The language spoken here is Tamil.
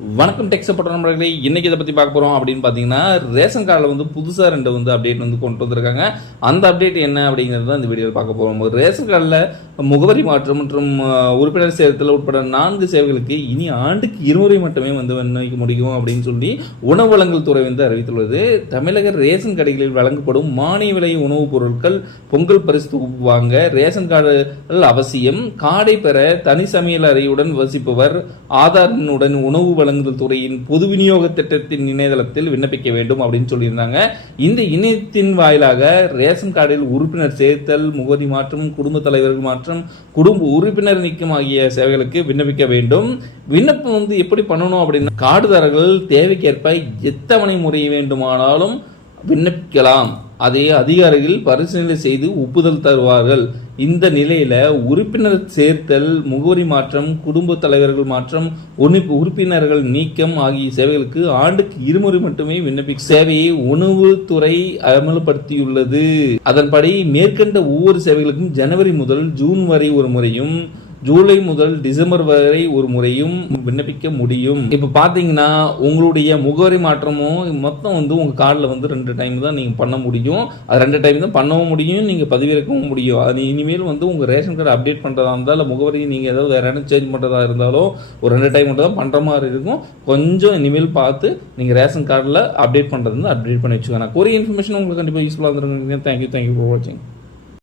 வணக்கம் டெக்ஸ் சப்போர்ட் நண்பர்களே இன்னைக்கு இதை பற்றி பார்க்க போகிறோம் அப்படின்னு பார்த்தீங்கன்னா ரேஷன் கார்டில் வந்து புதுசாக ரெண்டு வந்து அப்டேட் வந்து கொண்டு வந்திருக்காங்க. அந்த அப்டேட் என்ன அப்படிங்கிறது தான் இந்த வீடியோவில் பார்க்க போகிறோம் ரேஷன் கார்டில் முகவரி மாற்றம் மற்றும் உறுப்பினர் சேர்த்தல் உட்பட நான்கு சேவைகளுக்கு இனி ஆண்டுக்கு இருமுறை மட்டுமே வந்து விண்ணப்பிக்க முடியும் அப்படின்னு சொல்லி உணவு வழங்கல் துறை வந்து அறிவித்துள்ளது. தமிழக ரேஷன் கடைகளில் வழங்கப்படும் மானிய விலை உணவுப் பொருட்கள் பொங்கல் பரிசு தொகுப்பு வாங்க ரேஷன் கார்டுகள் அவசியம். கார்டை பெற தனி சமையல் அறையுடன் வசிப்பவர் ஆதார் உணவு உணவு வழங்குதல் துறையின் பொது விநியோக திட்டத்தின் இணையதளத்தில் விண்ணப்பிக்க வேண்டும் அப்படின்னு சொல்லியிருந்தாங்க. இந்த இணையத்தின் வாயிலாக ரேஷன் கார்டில் உறுப்பினர் சேர்த்தல் முகவரி மாற்றம் குடும்ப தலைவர்கள் மாற்றம் குடும்ப உறுப்பினர் நீக்கம் ஆகிய சேவைகளுக்கு விண்ணப்பிக்க வேண்டும். விண்ணப்பம் வந்து எப்படி பண்ணணும் அப்படின்னா கார்டுதாரர்கள் தேவைக்கேற்ப எத்தவணை முறை வேண்டுமானாலும் விண்ணப்பிக்கலாம். அதை அதிகாரிகள் பரிசீலனை செய்து ஒப்புதல் தருவார்கள். இந்த நிலையில உறுப்பினர் சேர்த்தல் முகவரி மாற்றம் குடும்ப தலைவர்கள் மாற்றம் உறுப்பி- உறுப்பினர்கள் நீக்கம் ஆகிய சேவைகளுக்கு ஆண்டுக்கு இருமுறை மட்டுமே விண்ணப்பிக்க சேவையை உணவுத்துறை அமல்படுத்தியுள்ளது. அதன்படி மேற்கண்ட ஒவ்வொரு சேவைகளுக்கும் ஜனவரி முதல் ஜூன் வரை ஒரு முறையும் ஜூலை முதல் டிசம்பர் வரை ஒரு முறையும் விண்ணப்பிக்க முடியும். இப்ப பாத்தீங்கன்னா உங்களுடைய முகவரி மாற்றமும் மொத்தம் வந்து உங்க கார்டில் வந்து ரெண்டு டைம் தான் நீங்க பண்ண முடியும். அது ரெண்டு டைம் தான் பண்ணவும் முடியும் நீங்க பதிவிறக்கவும் முடியும். அது இனிமேல் வந்து உங்க ரேஷன் கார்டு அப்டேட் பண்றதா இருந்தாலும் இல்லை முகவரி நீங்க ஏதாவது வேற என்ன சேஞ்ச் பண்றதா இருந்தாலும் ஒரு ரெண்டு டைம் மட்டும் தான் பண்ற மாதிரி இருக்கும். கொஞ்சம் இனிமேல் பார்த்து நீங்க ரேஷன் கார்டில் அப்டேட் பண்றது வந்து அப்டேட் பண்ணி வச்சுக்கோங்க. நான் கூறிய இன்ஃபர்மேஷன் உங்களுக்கு கண்டிப்பாக யூஸ்ஃபுல்லாக இருந்திருக்கீங்க தேங்க்யூ தேங்க்யூ ஃபார் வாட்சிங்